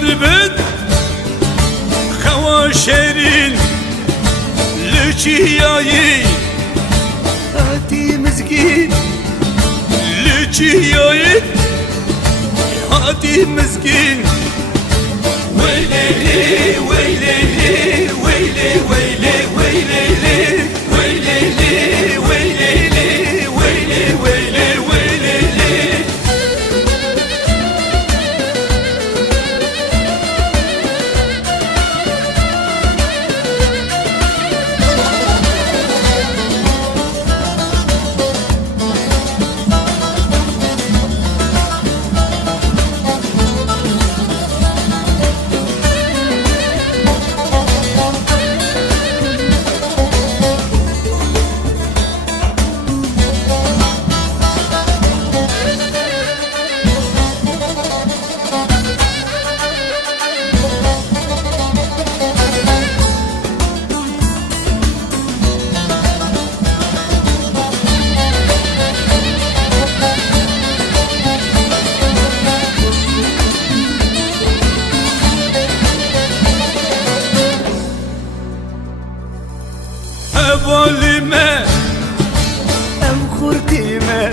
بد خواشرين لچياي هاتي مسكين لچياي هاتي مسكين ويلي ويلي ويلي ويلي ويلي ويلي ويلي ويلي ويلي هواليمه ام خورتيمه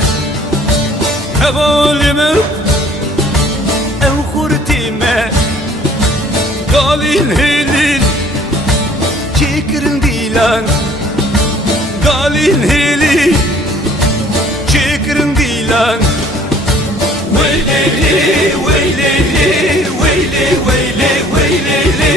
هواليمه ام خورتيمه قالين هيلين çekirin dilan قالين هيلين çekirin dilan ويلي ويلي ويلي ويلي ويلي ويلي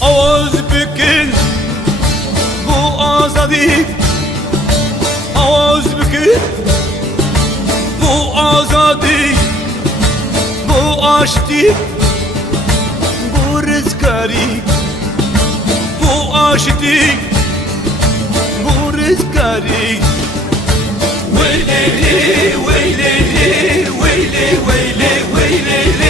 Ağız bükün bu azadi, ağız bükün bu azadi, bu aşti, bu rızkari, bu aşti, bu rızkari. Veyleli, veyleli, veyleli, veyleli, veyleli.